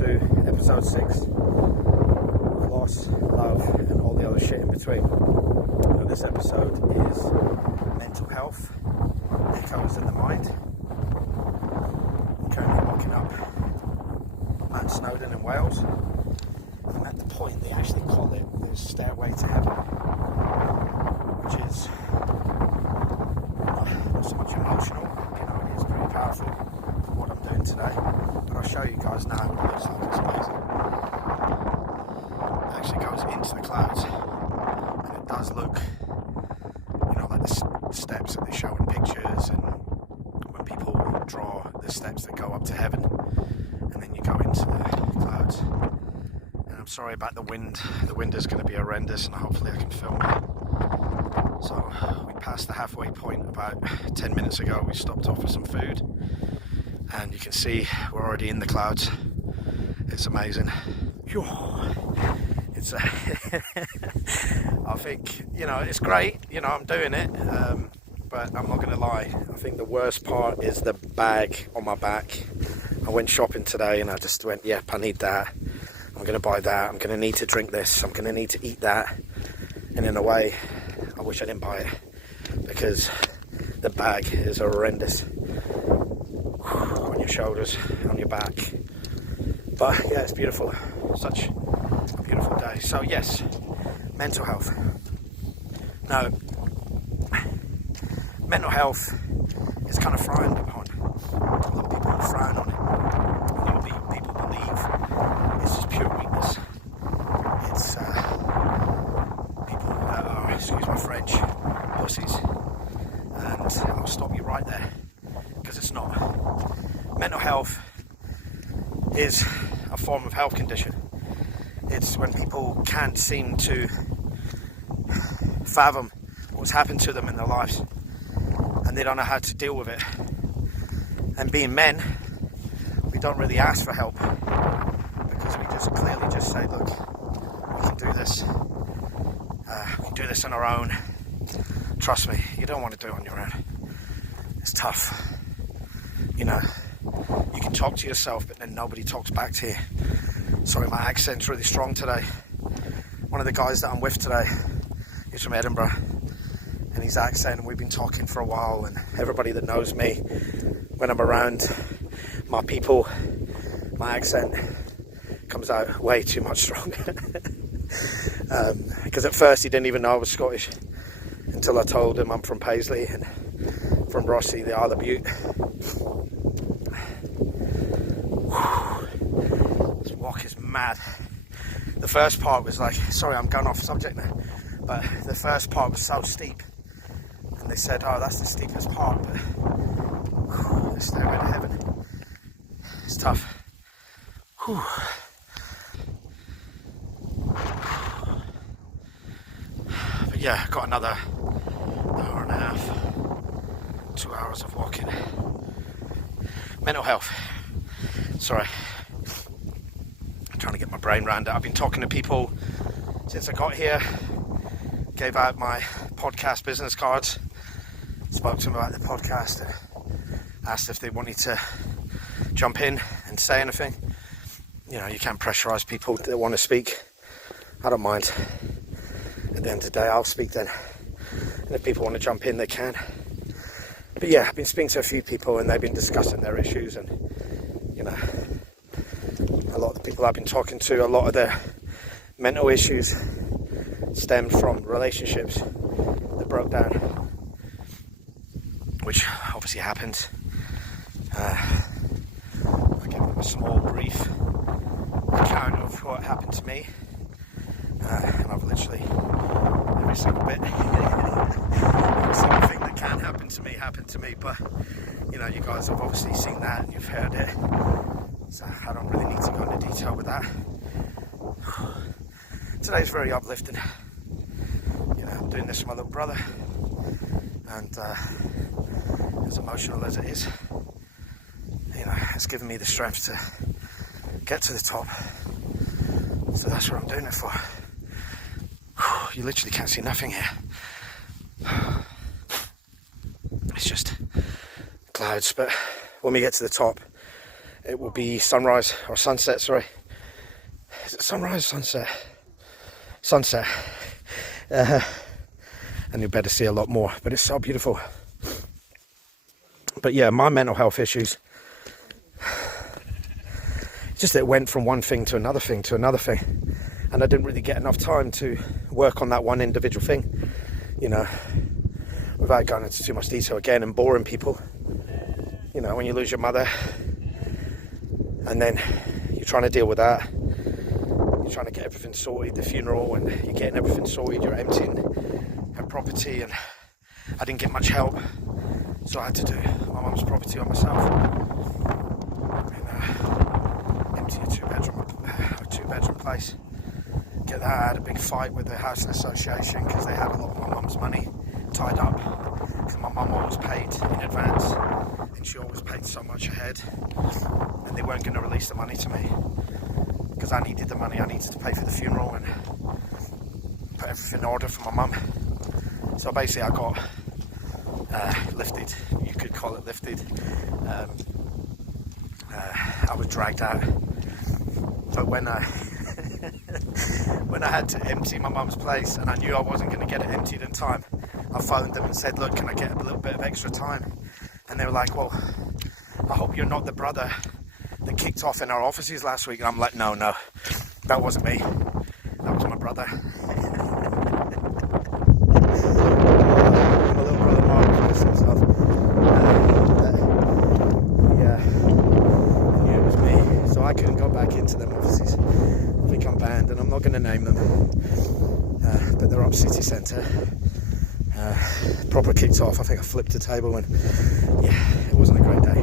to episode 6, loss, love, and all the other shit in between. Now, this episode is mental health, echoes in the mind. I'm currently walking up Mount Snowdon in Wales. I'm at the point they actually call it the Stairway to Heaven, which is not so much emotional, it is pretty powerful for what I'm doing today, but I'll show you guys now what it looks like. It's amazing. It actually goes into the clouds, and it does look, like the steps that they show in pictures, and when people draw the steps that go up to heaven, and then you go into the clouds. And I'm sorry about the wind. The wind is going to be horrendous, and hopefully I can film it. So we passed the halfway point about 10 minutes ago. We stopped off for some food, and you can see we're already in the clouds. It's amazing. It's I think, it's great, I'm doing it, but I'm not going to lie. I think the worst part is the bag on my back. I went shopping today and I just went, yep, I need that. I'm going to buy that. I'm going to need to drink this. I'm going to need to eat that. And in a way, I wish I didn't buy it, because the bag is horrendous on your shoulders, on your back. But yeah, it's beautiful. Such a beautiful day. So yes, mental health. Now, mental health is kind of frowned upon. A lot of people frown on it. A lot of people believe it's just pure weakness. It's people that are, excuse my French, pussies. And I'll stop you right there, because it's not. Mental health is a form of health condition. It's when people can't seem to fathom what's happened to them in their lives, and they don't know how to deal with it. And being men, we don't really ask for help, because we just clearly just say, look, we can do this. We can do this on our own. Trust me, you don't want to do it on your own. It's tough. You can talk to yourself, but then nobody talks back to you. Sorry, my accent's really strong today. One of the guys that I'm with today, he's from Edinburgh, and his accent, and we've been talking for a while, and everybody that knows me, when I'm around my people, my accent comes out way too much stronger. Because at first he didn't even know I was Scottish, until I told him I'm from Paisley and from Rossi, the Isle of Bute. This walk is mad. The first part was like, sorry, I'm going off subject now, but the first part was so steep, and they said, oh, that's the steepest part, but the stairway to heaven, it's tough. Whew. But yeah, got another hour and a half, 2 hours of walking. Mental health. Sorry, I'm trying to get my brain around it. I've been talking to people since I got here, gave out my podcast business cards, spoke to them about the podcast, and asked if they wanted to jump in and say anything. You can't pressurise people that want to speak. I don't mind. At the end of the day, I'll speak then. And if people want to jump in, they can. But yeah, I've been speaking to a few people, and they've been discussing their issues, and a lot of the people I've been talking to, a lot of their mental issues stemmed from relationships that broke down, which obviously happens. I'll give them a small brief account of what happened to me, and I've literally every single bit, every single thing that can happen to me happened to me, but you guys have obviously seen that and you've heard it, so I don't really need to go into detail with that. Today's very uplifting. I'm doing this for my little brother, and as emotional as it is, it's given me the strength to get to the top. So that's what I'm doing it for. You literally can't see nothing here. It's just clouds, but when we get to the top, it will be sunrise or sunset, sorry. Is it sunrise, sunset? Sunset. And you'll better see a lot more, but it's so beautiful. But yeah, my mental health issues, just it went from one thing to another thing to another thing, and I didn't really get enough time to work on that one individual thing, you know, without going into too much detail again and boring people. You know, when you lose your mother and then you're trying to deal with that, you're trying to get everything sorted, the funeral, and you're getting everything sorted, you're emptying her property, and I didn't get much help, so I had to do my mum's property on myself and empty a two-bedroom place. Get that. I had a big fight with the housing association because they had a lot of my mum's money tied up, because my mum always paid in advance and she always paid so much ahead, and they weren't going to release the money to me because I needed the money. I needed to pay for the funeral and put everything in order for my mum. So basically I got lifted, you could call it lifted. I was dragged out, but when I when I had to empty my mum's place and I knew I wasn't going to get it emptied in time, I phoned them and said, look, can I get a little bit of extra time? And they were like, well, I hope you're not the brother that kicked off in our offices last week. And I'm like, no, that wasn't me, that was my brother. My little brother Mark pissed himself. Yeah, I knew it was me, so I couldn't go back into them offices. I think I'm banned, and I'm not going to name them, but they're up city centre. Proper kicked off. I think I flipped the table, and yeah, it wasn't a great day.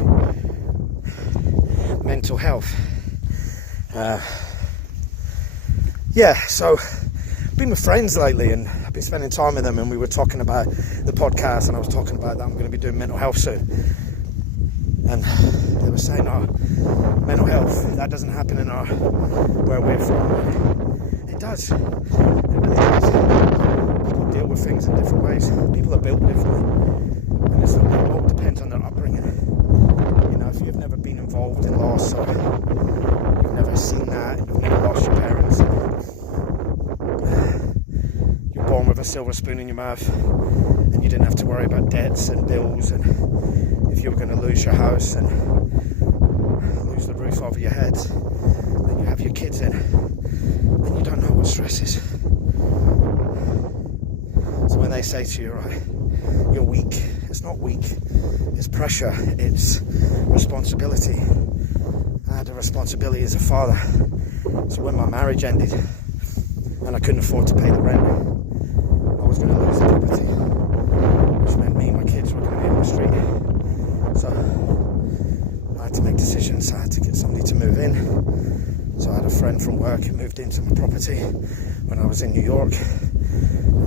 Mental health. Yeah, so been with friends lately, and I've been spending time with them, and we were talking about the podcast, and I was talking about that I'm going to be doing mental health soon, and they were saying, oh, mental health, that doesn't happen in where we're from. It does. It really does. People deal with things in different ways. People are built differently, and it all depends on their upbringing. You know, if you've never been involved in loss, or you've never seen that, and you've never lost your parents, you're born with a silver spoon in your mouth, and you didn't have to worry about debts and bills, and if you were going to lose your house and lose the roof over your head that you have your kids in, then you don't know what stress is. So when they say to you, right, you're weak, it's not weak, it's pressure, it's responsibility. I had a responsibility as a father. So when my marriage ended and I couldn't afford to pay the rent, I was going to lose the property, which meant me and my kids were going to be on the street. So I had to make decisions. I had to get somebody to move in. So I had a friend from work who moved into my property when I was in New York,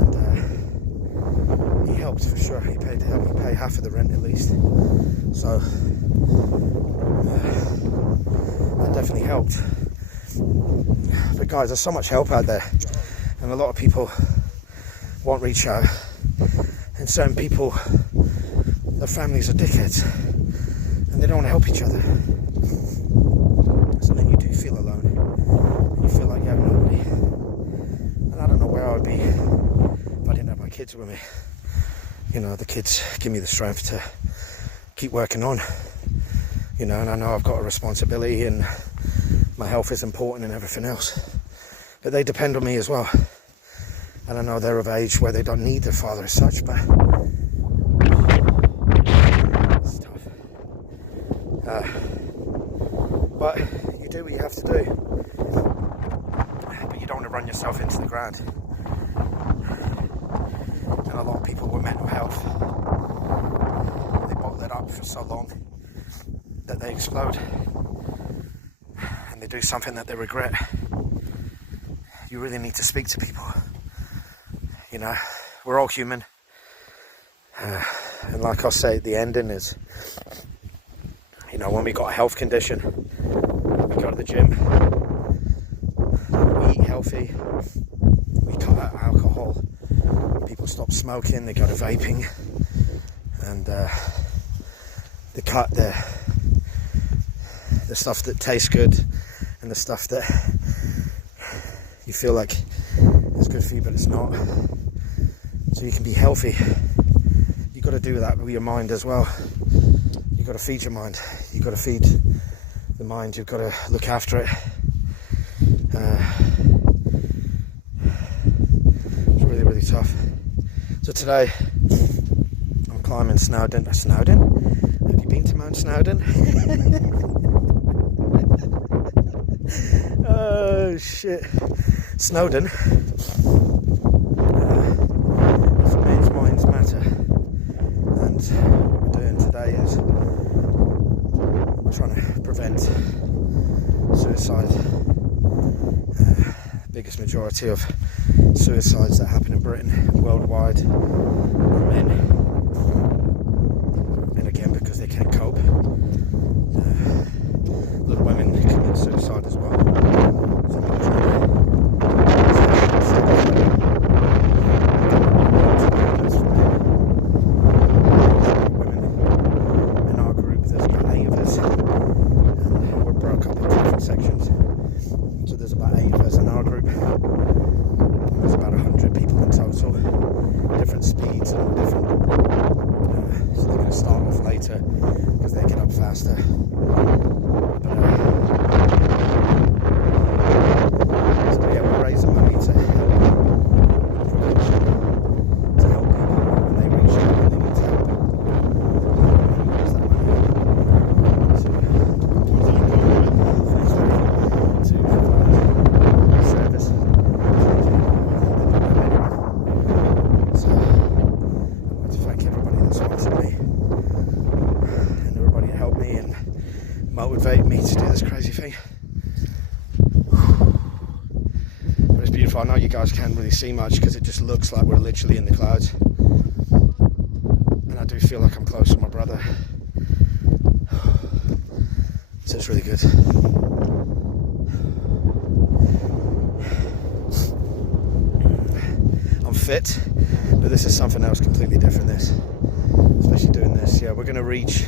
and he helped for sure. He helped me pay half of the rent at least. So that definitely helped. But guys, there's so much help out there, and a lot of people won't reach out, and certain people, their families are dickheads and they don't want to help each other, so then you do feel alone, and you feel like you have nobody. And I don't know where I would be if I didn't have my kids with me. You know, the kids give me the strength to keep working on, you know, and I know I've got a responsibility, and my health is important and everything else, but they depend on me as well. And I know they're of age where they don't need their father as such, but it's tough. But you do what you have to do, but you don't want to run yourself into the ground. And a lot of people with mental health, they bottle it up for so long that they explode, and they do something that they regret. You really need to speak to people. You know, we're all human, and like I say, the ending is, you know, when we got a health condition, we go to the gym, we eat healthy, we cut out alcohol, people stop smoking, they go to vaping, and they cut the the stuff that tastes good and the stuff that you feel like is good for you but it's not, so you can be healthy. You've got to do that with your mind as well. You've got to feed your mind, you've got to feed the mind, you've got to look after it. It's really, really tough. So today I'm climbing Snowdon. Snowdon? Have you been to Mount Snowdon? Oh shit. Snowdon. For men's minds matter. And what we're doing today is we're trying to prevent suicide. Biggest majority of suicides that happen in Britain worldwide are men, and again because they can't cope. A lot of women commit suicide as well. So I'm not trying women in our group. There's about 8 of us, and we're broke up into different sections. So there's about 8 of us in our group. There's about 100 people in total, different speeds and different. So they're going to start off later because they get up faster. But, so yeah, we're raising money to help people when they reach out and they need help. Use that money to provide service. So I want to thank everybody that sponsored me and everybody that helped me and motivated me to do this crazy thing. But it's beautiful. I know you guys can't really see much because it just looks like we're literally in the clouds, and I do feel like I'm close to my brother, so it's really good. I'm fit, but this is something else completely different, this, especially doing this. Yeah, we're going to reach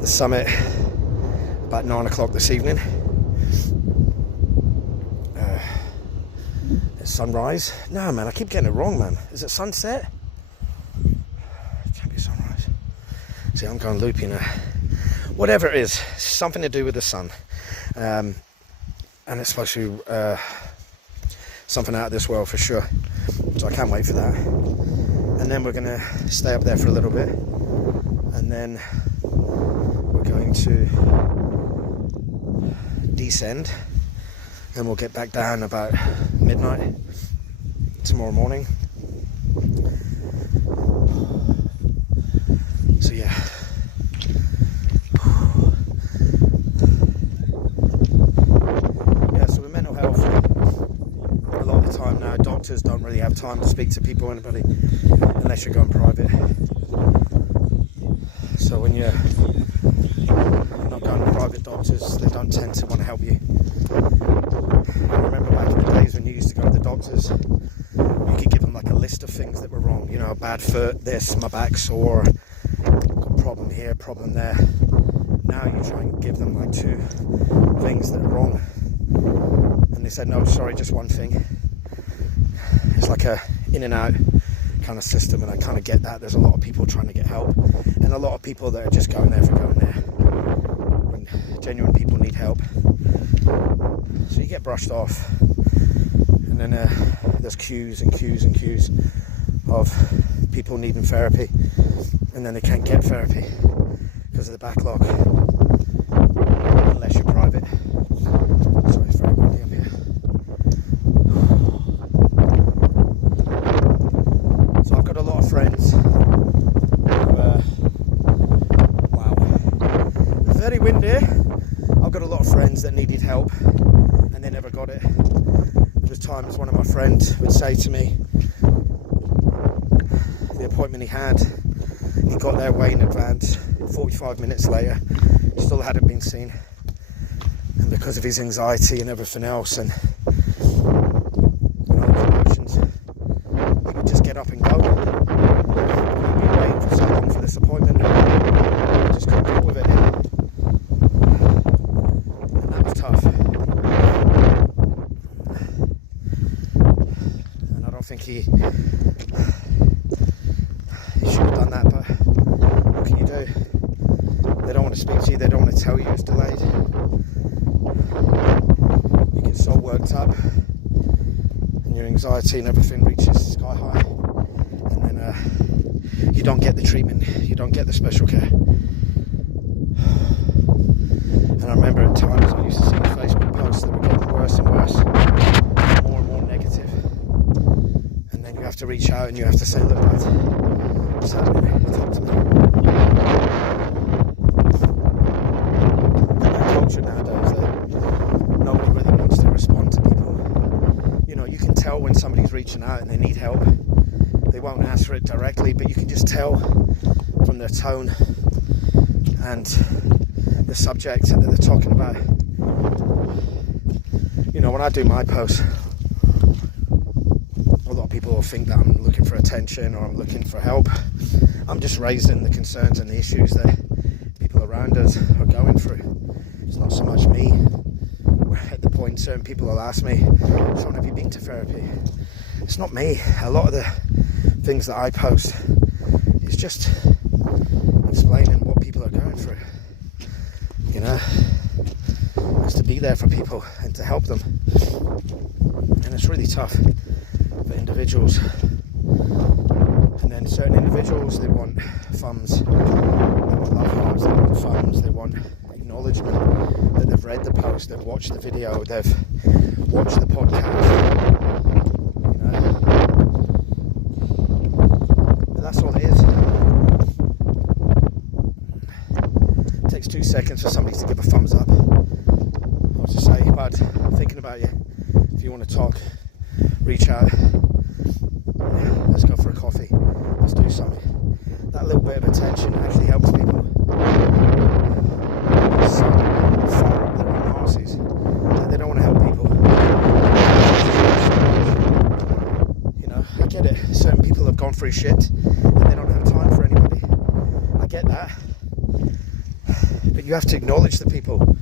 the summit about 9 o'clock this evening. It's sunrise. No man, I keep getting it wrong, man. Is it sunset? It can't be sunrise. See, I'm going loopy now. Whatever it is, something to do with the sun, and it's supposed to something out of this world for sure, so I can't wait for that. And then we're gonna stay up there for a little bit, and then we're going to descend, and we'll get back down about midnight tomorrow morning. So yeah, so with mental health, a lot of the time now doctors don't really have time to speak to people, anybody, unless you're going private. So when you're not going to private doctors, they don't tend to want to help you. I remember back in the days when you used to go to the doctors, you could give them like a list of things that were wrong. You know, a bad foot, this, my back's sore, problem here, problem there. Now you try and give them like 2 things that are wrong, and they said, no, sorry, just one thing. It's like a in and out kind of system, and I kind of get that. There's a lot of people trying to get help, and a lot of people that are just going there for going there, when genuine people need help. So you get brushed off, and then there's queues and queues and queues of people needing therapy, and then they can't get therapy because of the backlog, unless you're private. Sorry, it's very windy up here. So I've got a lot of friends who, wow, very windy. I've got a lot of friends that needed help and they never got it. There was times one of my friends would say to me, the appointment he had, he got there way in advance, 45 minutes later, still hadn't been seen. And because of his anxiety and everything else and all his emotions, he would just get up and go. And he'd be waiting for so long for this appointment. He just couldn't deal with it. think he should have done that, but what can you do? They don't want to speak to you, they don't want to tell you it's delayed. You get so worked up and your anxiety and everything reaches sky high, and then you don't get the treatment, you don't get the special care. And I remember at times I used to see Facebook posts that were getting worse and worse, more and more negative, and then you have to reach out and you have to say, look, lad, what's happening? Talk to me. That culture nowadays, that nobody really wants to respond to people. You know, you can tell when somebody's reaching out and they need help. They won't ask for it directly, but you can just tell from their tone and the subject that they're talking about. You know, when I do my posts, a lot of people will think that I'm looking for attention or I'm looking for help. I'm just raising the concerns and the issues that people around us are going through. It's not so much me. We're at the point certain people will ask me, Sean, have you been to therapy? It's not me. A lot of the things that I post is just explaining what people are going through. You know, it's to be there for people and to help them. And it's really tough for individuals. And then certain individuals, they want thumbs, they want love hearts, they want thumbs, they want acknowledgement that they've read the post, they've watched the video, they've watched the podcast. You know? But that's all it is. It takes 2 seconds for somebody to give a thumbs up. Or to say, bud, thinking about you. If you want to talk, reach out. Let's go for a coffee. Let's do something. That little bit of attention actually helps people. So far up their own arses that they don't want to help people. You know, I get it. Certain people have gone through shit and they don't have time for anybody. I get that. But you have to acknowledge the people,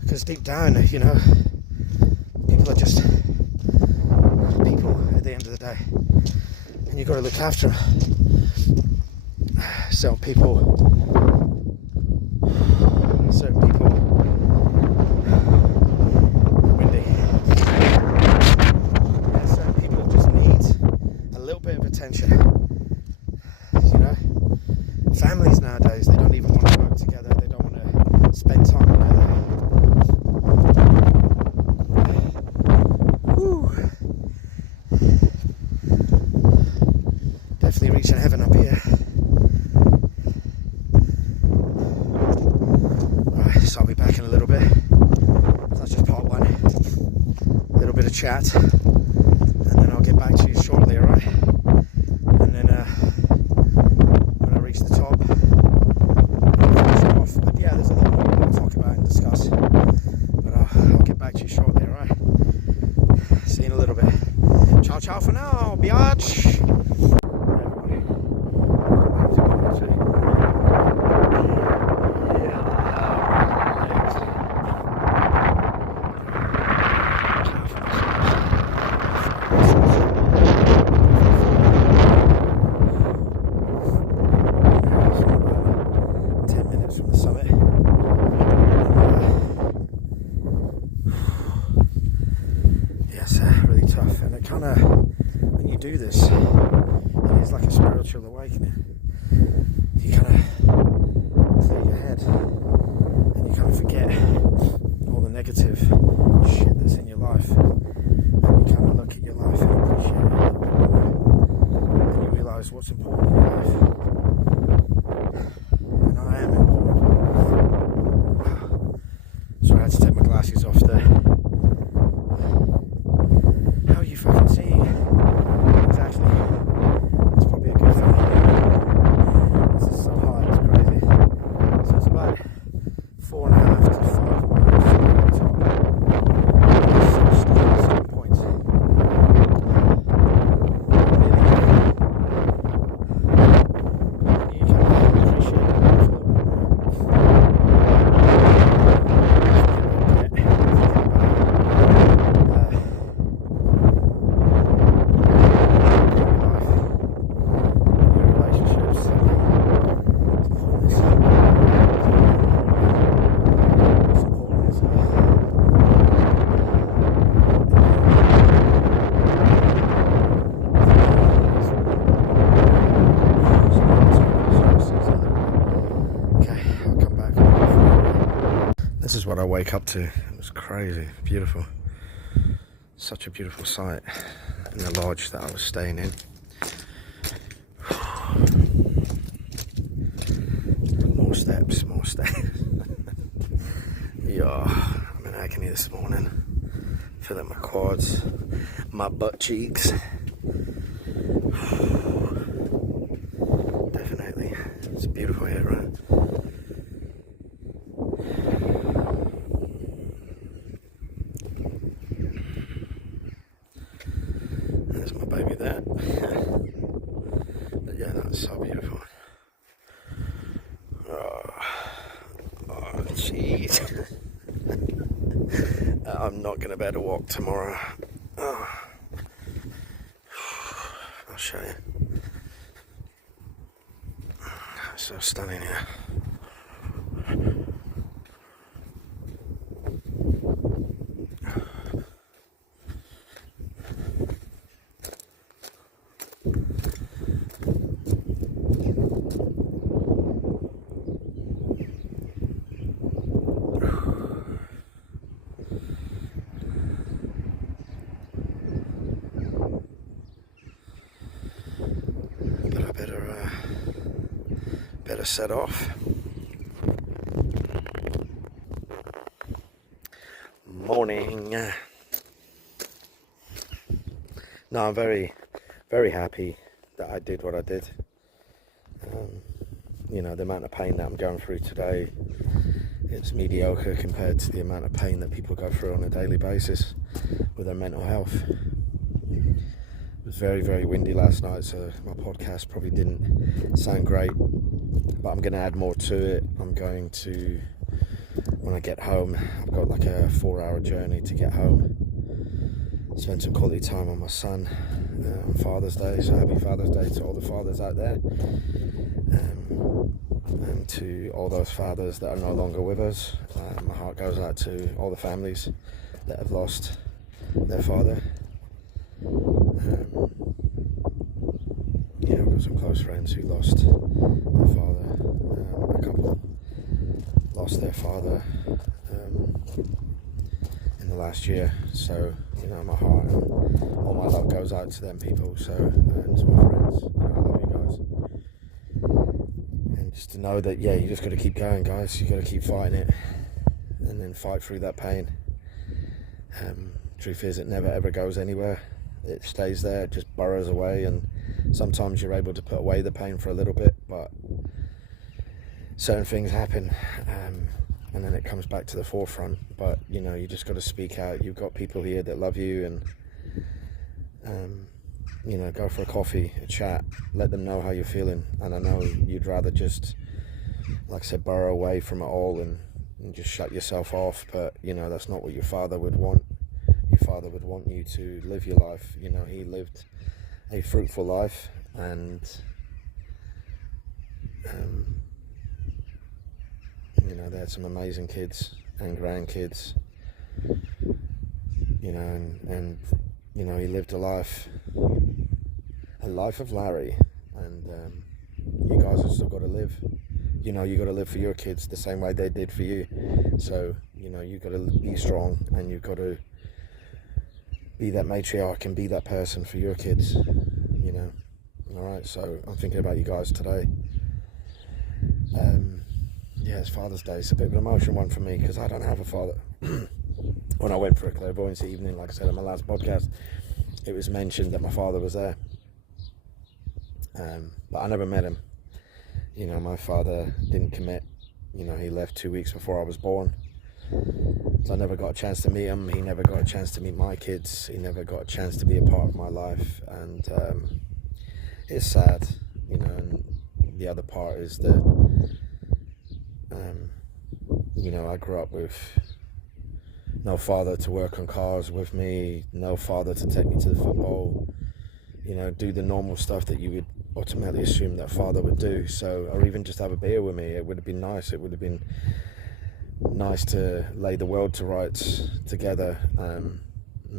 because deep down, you know, people are just people at the end of the day, and you've got to look after them. Certain people windy. Yeah, certain people just need a little bit of attention. You know, families nowadays, they don't even want to work together. They don't want to spend time together. Whew. Definitely reaching heaven up here. Alright, so I'll be back in a little bit. That's just part one. A little bit of chat, and then I'll get back to you shortly, alright? And then when I reach the top, I'll finish it off. But yeah, there's a lot more I want to talk about and discuss. But I'll get back to you shortly, alright? See you in a little bit. Ciao, ciao for now, biatch! And it kind of, when you do this, it is like a spiritual awakening. You kind of clear your head and you kind of forget all the negative shit that's in your life, and you kind of look at your life and appreciate it a little bit more, and you realise what's important in your life. And I am important. So I had to take my glasses off there. How are you fucking seeing? Exactly. It's probably a good thing. This is what I wake up to. It was crazy, beautiful. Such a beautiful sight in the lodge that I was staying in. More steps. Yeah, I'm in agony this morning. Feeling my quads, my butt cheeks. Definitely. It's beautiful here, right? There's my baby there. But yeah, that's so beautiful. Oh, jeez. I'm not going to be able to walk tomorrow. Oh. I'll show you. It's so stunning here. Better set off. Morning. No, I'm very, very happy that I did what I did. You know, the amount of pain that I'm going through today, it's mediocre compared to the amount of pain that people go through on a daily basis with their mental health. It was very, very windy last night, so my podcast probably didn't sound great. But I'm going to add more to it. I'm going to, when I get home, I've got like a 4-hour journey to get home. Spend some quality time with my son on Father's Day. So happy Father's Day to all the fathers out there. And to all those fathers that are no longer with us. My heart goes out to all the families that have lost their father. Yeah, I've got some close friends who lost their father. A couple lost their father in the last year. So, you know, my heart and all my love goes out to them people. So, and to my friends, you know, I love you guys. And just to know that, yeah, you just got to keep going, guys. You got to keep fighting it, and then fight through that pain. Truth is, it never ever goes anywhere. It stays there, it just burrows away, and sometimes you're able to put away the pain for a little bit, but certain things happen, and then it comes back to the forefront. But, you know, you just got to speak out. You've got people here that love you, and you know, go for a coffee, a chat, let them know how you're feeling. And I know you'd rather just, like I said, burrow away from it all and just shut yourself off, but, you know, that's not what your father would want. Your father would want you to live your life. You know, he lived a fruitful life, and you know, they had some amazing kids and grandkids, you know, and you know, he lived a life of Larry, and you guys have still got to live. You know, you got to live for your kids the same way they did for you. So, you know, you got to be strong, and you've got to be that matriarch and be that person for your kids, you know. Alright, so I'm thinking about you guys today. Yeah, it's Father's Day. It's a bit of an emotional one for me because I don't have a father. When I went for a clairvoyance evening, like I said on my last podcast, it was mentioned that my father was there. But I never met him. You know, my father didn't commit. You know, he left 2 weeks before I was born. So I never got a chance to meet him. He never got a chance to meet my kids. He never got a chance to be a part of my life. And it's sad, you know. And the other part is that, you know, I grew up with no father to work on cars with me, no father to take me to the football, you know, do the normal stuff that you would automatically assume that father would do. So, or even just have a beer with me. It would have been nice. It would have been nice to lay the world to rights together, and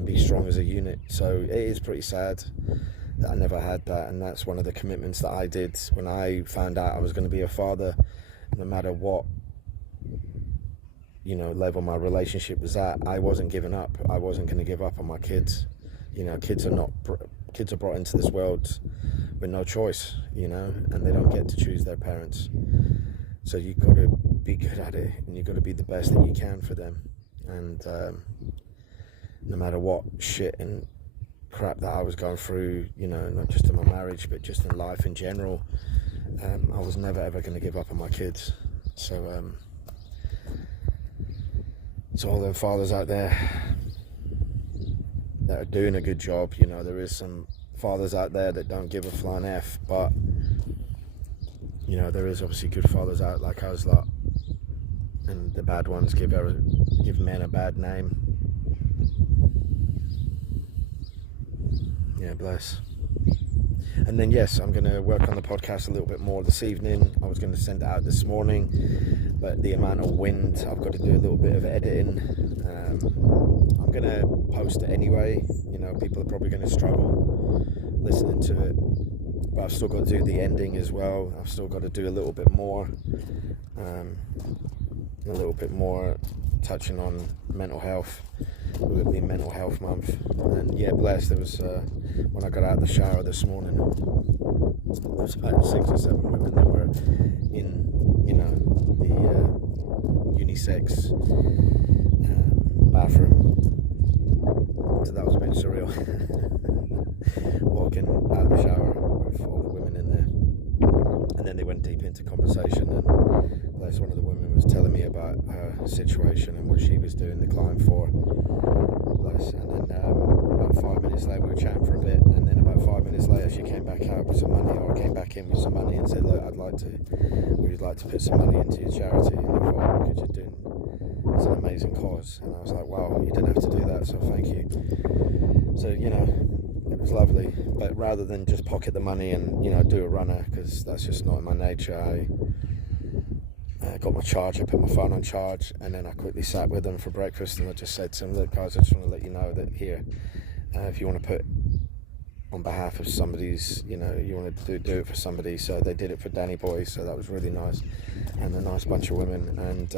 be strong as a unit. So it is pretty sad that I never had that, and that's one of the commitments that I did when I found out I was going to be a father. No matter what, level my relationship was at, I wasn't giving up. I wasn't going to give up on my kids. Kids are brought into this world with no choice, and they don't get to choose their parents. So you've got to be good at it, and you've got to be the best that you can for them. And no matter what shit and crap that I was going through, not just in my marriage, but just in life in general, I was never ever going to give up on my kids. So all them fathers out there that are doing a good job, there is some fathers out there that don't give a flying F, but there is obviously good fathers out like us lot, and the bad ones give men a bad name. Yeah, bless. And then yes, I'm going to work on the podcast a little bit more this evening. I was going to send it out this morning, but the amount of wind, I've got to do a little bit of editing. I'm going to post it anyway. People are probably going to struggle listening to it, but I've still got to do the ending as well. I've still got to do a little bit more touching on mental health. With it being Mental Health Month. And yeah, bless, there was when I got out of the shower this morning, there was about 6 or 7 women that were in the unisex bathroom, so that was a bit surreal. Walking out of the shower with all the women in there, and then they went deep into conversation, and bless, one of the women was telling me about her situation and what she was doing the climb for. Bless. And then about 5 minutes later, we were chatting for a bit, and then about 5 minutes later, she came back out with some money, or came back in with some money and said, "Look, we'd like to put some money into your charity." And I thought, because you're doing, it's an amazing cause. And I was like, wow, you didn't have to do that, so thank you. So it was lovely. But rather than just pocket the money and do a runner, because that's just not in my nature, I got my charger, put my phone on charge, and then I quickly sat with them for breakfast, and I just said to them, "Look guys, I just want to let you know that here, if you want to put on behalf of somebody's, you want to do it for somebody." So they did it for Danny Boy, so that was really nice, and a nice bunch of women, and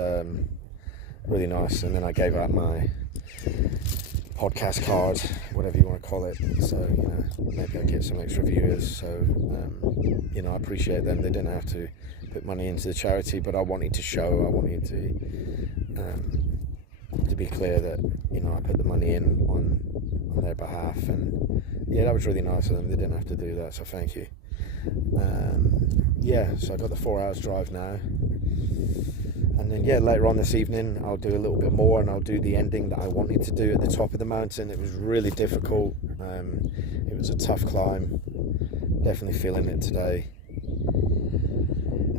really nice. And then I gave out my podcast card, whatever you want to call it, so maybe I get some extra viewers. So I appreciate them. They didn't have to put money into the charity, but I wanted to be clear that I put the money in on their behalf, and yeah, that was really nice of them. They didn't have to do that, so thank you. So I got the 4 hours drive now, and then later on this evening I'll do a little bit more, and I'll do the ending that I wanted to do at the top of the mountain. It was really difficult. It was a tough climb, definitely feeling it today.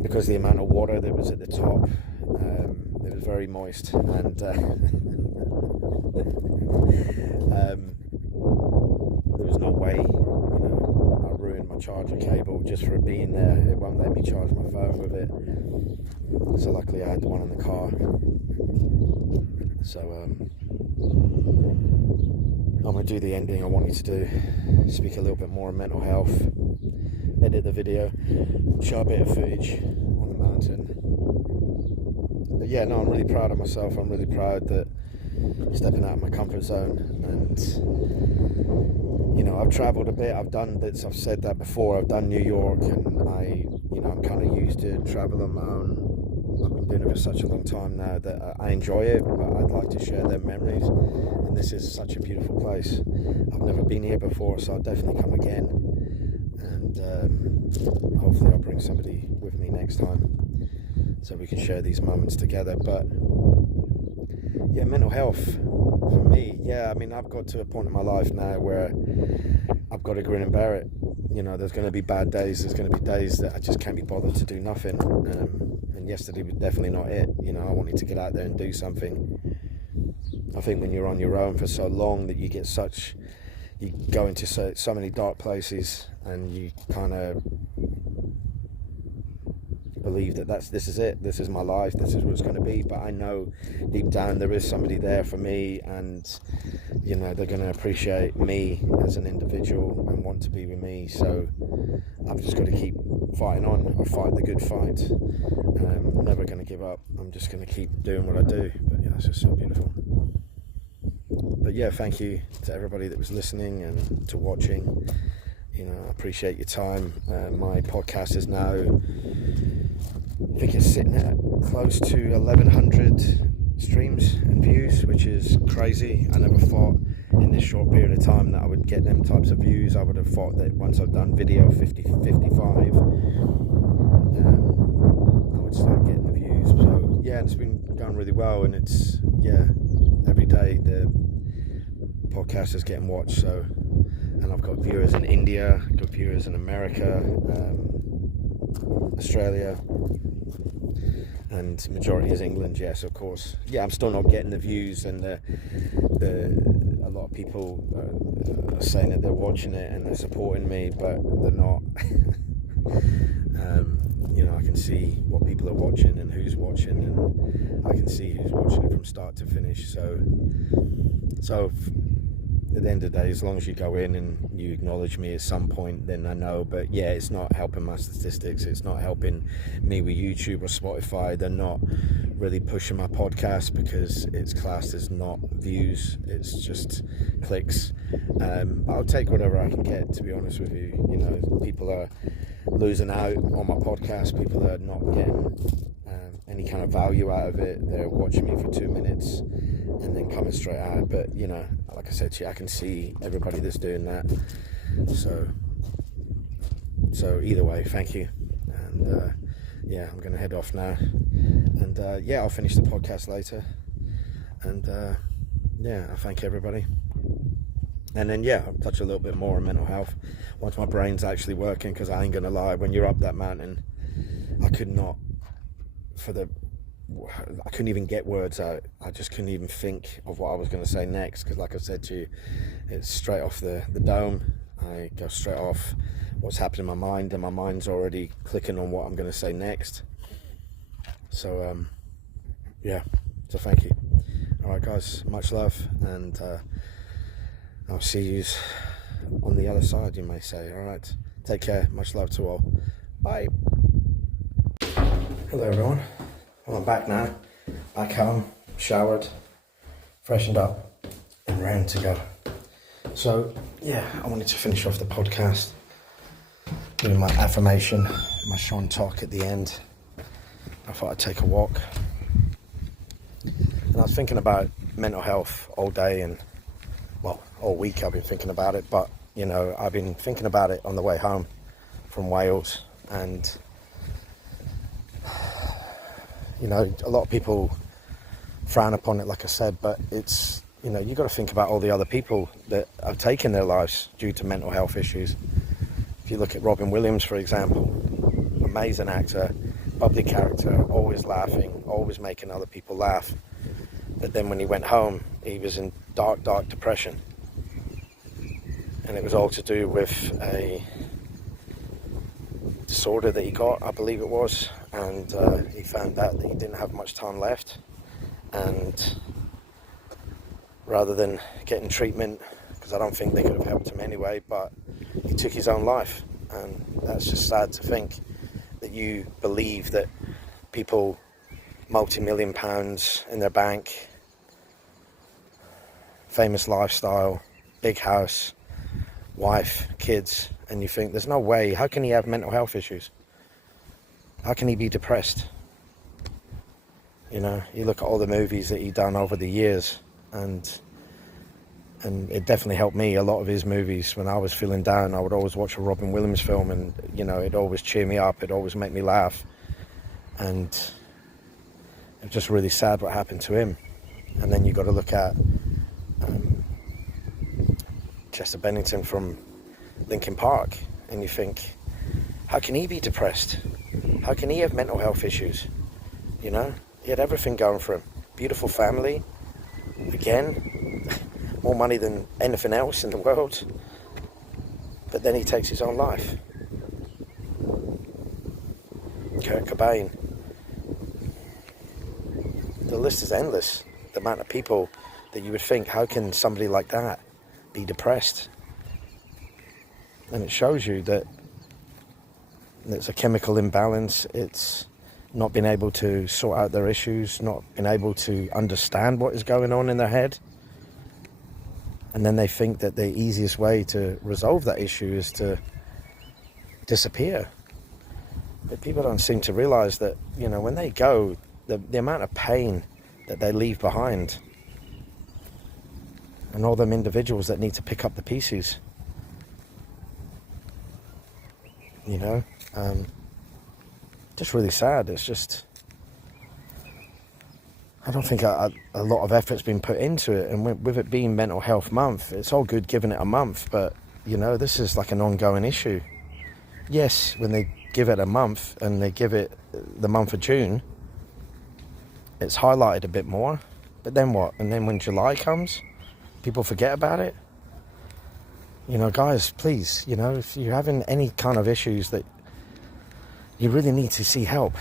Because the amount of water that was at the top, it was very moist, and there was no way, I ruined my charger cable just for it being there. It won't let me charge my phone with it, so luckily I had the one in the car. So I'm going to do the ending I wanted to do, speak a little bit more on mental health, edit the video, show a bit of footage on the mountain. But I'm really proud of myself. I'm really proud that stepping out of my comfort zone, and I've travelled a bit. I've done bits. I've said that before. I've done New York, and I'm kind of used to travel on my own. I've been doing it for such a long time now that I enjoy it, but I'd like to share their memories. And this is such a beautiful place. I've never been here before, so I'll definitely come again. And hopefully I'll bring somebody with me next time so we can share these moments together. But mental health for me, I've got to a point in my life now where I've got to grin and bear it. There's going to be bad days. There's going to be days that I just can't be bothered to do nothing. And yesterday was definitely not it. I wanted to get out there and do something. I think when you're on your own for so long that you go into so many dark places, and you kind of believe that this is it, this is my life, this is what it's going to be. But I know deep down there is somebody there for me, and they're going to appreciate me as an individual and want to be with me. So I've just got to keep fighting on, or fight the good fight. I'm never going to give up. I'm just going to keep doing what I do. But yeah, it's just so beautiful. But yeah, thank you to everybody that was listening and to watching. You know, I appreciate your time. My podcast is now, I think it's sitting at close to 1,100 streams and views, which is crazy. I never thought in this short period of time that I would get them types of views. I would have thought that once I've done video 55, I would start getting the views. So yeah, it's been going really well, and it's, yeah, every day the podcast is getting watched. So, and I've got viewers in India, got viewers in America, Australia, and majority is England. Yes, of course. Yeah, I'm still not getting the views, and a lot of people are saying that they're watching it and they're supporting me, but they're not. You know, I can see what people are watching and who's watching, and I can see who's watching it from start to finish. So at the end of the day, as long as you go in and you acknowledge me at some point, then I know. But yeah, it's not helping my statistics. It's not helping me with YouTube or Spotify. They're not really pushing my podcast because it's classed as not views. It's just clicks. I'll take whatever I can get, to be honest with you. You know, people are losing out on my podcast. People are not getting any kind of value out of it. They're watching me for 2 minutes and then coming straight out. But you know, like I said to you, I can see everybody that's doing that. So either way, thank you. And yeah, I'm going to head off now. And yeah, I'll finish the podcast later. And yeah, I thank everybody. And then yeah, I'll touch a little bit more on mental health once my brain's actually working, because I ain't going to lie, when you're up that mountain, I couldn't even get words out. I just couldn't even think of what I was going to say next, because like I said to you, it's straight off the dome. I go straight off what's happening in my mind, and my mind's already clicking on what I'm going to say next. So yeah, so thank you. Alright guys, much love, and I'll see you on the other side, you may say. Alright, take care, much love to all. Bye. Hello everyone. Well, I'm back now, back home, showered, freshened up, and round to go. So, yeah, I wanted to finish off the podcast doing my affirmation, my Sean talk at the end. I thought I'd take a walk. And I was thinking about mental health all day, and, well, all week I've been thinking about it, but, you know, I've been thinking about it on the way home from Wales, and you know, a lot of people frown upon it, like I said, but it's, you know, you've got to think about all the other people that have taken their lives due to mental health issues. If you look at Robin Williams, for example, amazing actor, bubbly character, always laughing, always making other people laugh. But then when he went home, he was in dark, dark depression. And it was all to do with a disorder that he got, I believe it was, and he found out that he didn't have much time left, and rather than getting treatment, because I don't think they could have helped him anyway, but he took his own life. And that's just sad to think that you believe that people, multi-million pounds in their bank, famous lifestyle, big house, wife, kids, and you think there's no way, how can he have mental health issues? How can he be depressed? You know, you look at all the movies that he'd done over the years, and it definitely helped me. A lot of his movies, when I was feeling down, I would always watch a Robin Williams film, and you know, it'd always cheer me up, it'd always make me laugh. And it was just really sad what happened to him. And then you got to look at Chester Bennington from Linkin Park, and you think, how can he be depressed? How can he have mental health issues? You know, he had everything going for him. Beautiful family, again, more money than anything else in the world, but then he takes his own life. Kurt Cobain. The list is endless. The amount of people that you would think, how can somebody like that be depressed? And it shows you that it's a chemical imbalance. It's not being able to sort out their issues, not being able to understand what is going on in their head. And then they think that the easiest way to resolve that issue is to disappear. But people don't seem to realize that, you know, when they go, the amount of pain that they leave behind, and all them individuals that need to pick up the pieces, you know, just really sad. It's just, I don't think a lot of effort's been put into it, and with it being Mental Health Month, it's all good giving it a month, but, you know, this is like an ongoing issue. Yes, when they give it a month, and they give it the month of June, it's highlighted a bit more, but then what? And then when July comes, people forget about it. You know, guys, please, you know, if you're having any kind of issues that you really need to see help,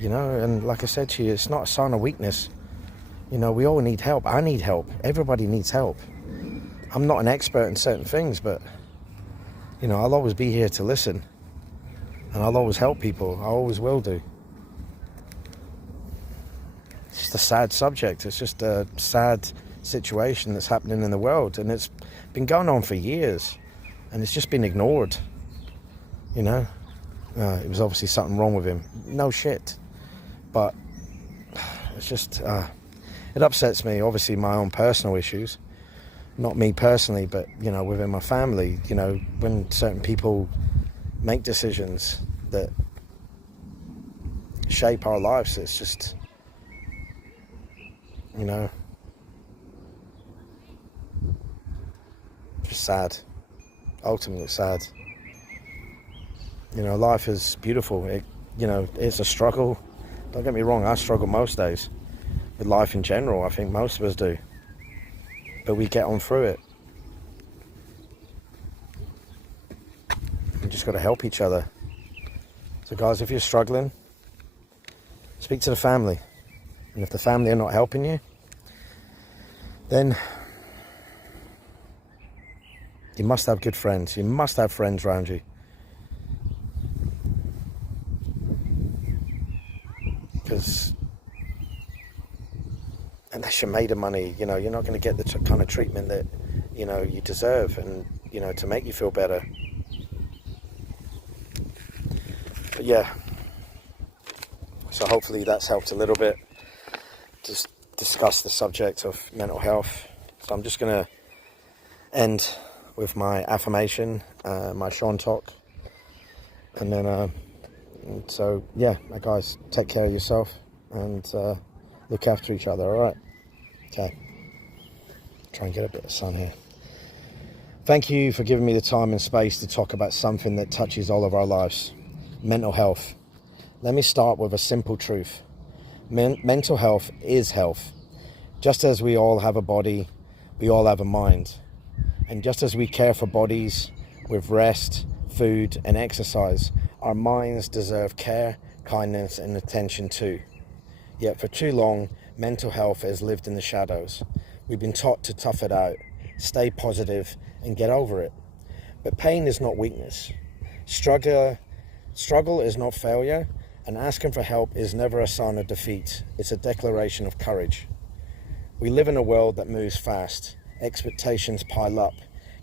you know, and like I said to you, it's not a sign of weakness. You know, we all need help. I need help. Everybody needs help. I'm not an expert in certain things, but, you know, I'll always be here to listen, and I'll always help people. I always will do. It's just a sad subject. It's just a sad situation that's happening in the world, and it's been going on for years, and it's just been ignored, you know. It was obviously something wrong with him. No shit. But it's just, it upsets me. Obviously my own personal issues, not me personally, but, you know, within my family, you know, when certain people make decisions that shape our lives, it's just, you know, just sad. Ultimately sad. You know, life is beautiful. You know, it's a struggle. Don't get me wrong, I struggle most days with life in general. I think most of us do. But we get on through it. We just got to help each other. So guys, if you're struggling, speak to the family. And if the family are not helping you, then you must have good friends. You must have friends around you. Because unless you're made of money, you know, you're not going to get the kind of treatment that, you know, you deserve, and, you know, to make you feel better. But yeah, so hopefully that's helped a little bit. Just discuss the subject of mental health. So I'm just going to end with my affirmation, my Sean talk, and then so yeah, guys, take care of yourself and look after each other. All right, okay, try and get a bit of sun here. Thank you for giving me the time and space to talk about something that touches all of our lives, mental health. Let me start with a simple truth. Mental health is health. Just as we all have a body, we all have a mind. And just as we care for bodies with rest, food and exercise, our minds deserve care, kindness and attention too. Yet for too long, mental health has lived in the shadows. We've been taught to tough it out, stay positive and get over it. But pain is not weakness. Struggle is not failure, and asking for help is never a sign of defeat. It's a declaration of courage. We live in a world that moves fast. Expectations pile up,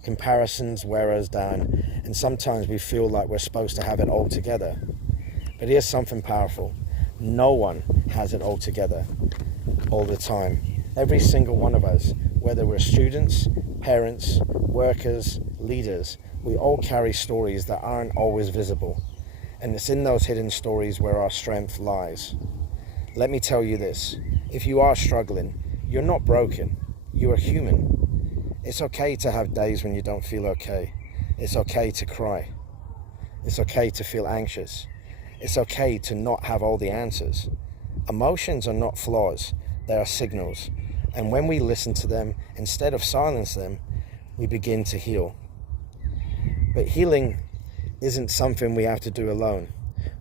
comparisons wear us down, and sometimes we feel like we're supposed to have it all together. But here's something powerful. No one has it all together all the time. Every single one of us, whether we're students, parents, workers, leaders, we all carry stories that aren't always visible. And it's in those hidden stories where our strength lies. Let me tell you this. If you are struggling, you're not broken. You are human. It's okay to have days when you don't feel okay. It's okay to cry. It's okay to feel anxious. It's okay to not have all the answers. Emotions are not flaws. They are signals. And when we listen to them, instead of silence them, we begin to heal. But healing isn't something we have to do alone.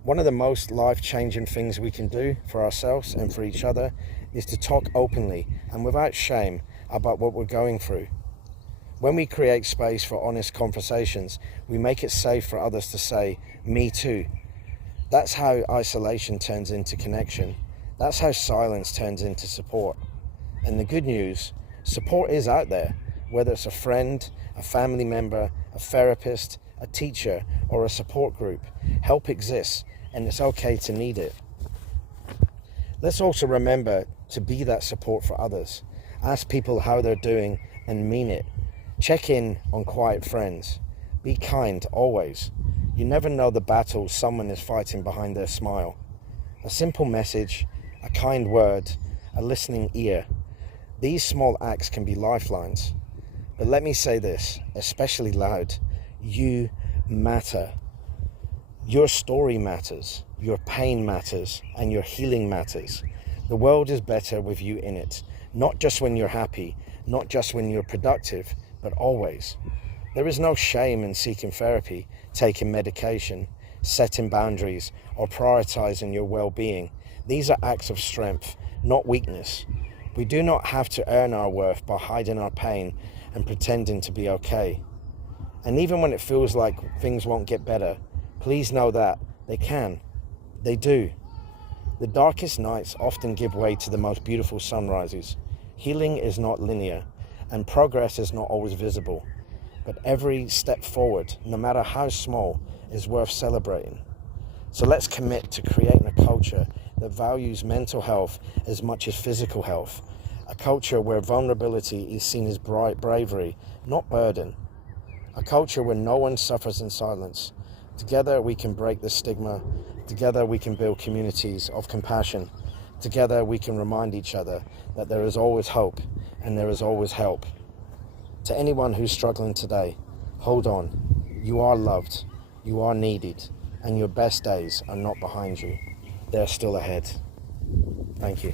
One of the most life-changing things we can do for ourselves and for each other is to talk openly and without shame about what we're going through. When we create space for honest conversations, we make it safe for others to say, "Me too." That's how isolation turns into connection. That's how silence turns into support. And the good news, support is out there, whether it's a friend, a family member, a therapist, a teacher, or a support group. Help exists, and it's okay to need it. Let's also remember to be that support for others. Ask people how they're doing and mean it. Check in on quiet friends. Be kind always. You never know the battles someone is fighting behind their smile. A simple message, a kind word, a listening ear. These small acts can be lifelines. But let me say this, especially loud, you matter. Your story matters, your pain matters, and your healing matters. The world is better with you in it, not just when you're happy, not just when you're productive, but always. There is no shame in seeking therapy, taking medication, setting boundaries, or prioritizing your well-being. These are acts of strength, not weakness. We do not have to earn our worth by hiding our pain and pretending to be okay. And even when it feels like things won't get better, please know that they can. They do. The darkest nights often give way to the most beautiful sunrises. Healing is not linear, and progress is not always visible. But every step forward, no matter how small, is worth celebrating. So let's commit to creating a culture that values mental health as much as physical health. A culture where vulnerability is seen as bravery, not burden. A culture where no one suffers in silence. Together we can break the stigma. Together we can build communities of compassion. Together we can remind each other that there is always hope and there is always help. To anyone who's struggling today, hold on. You are loved, you are needed, and your best days are not behind you. They're still ahead. Thank you.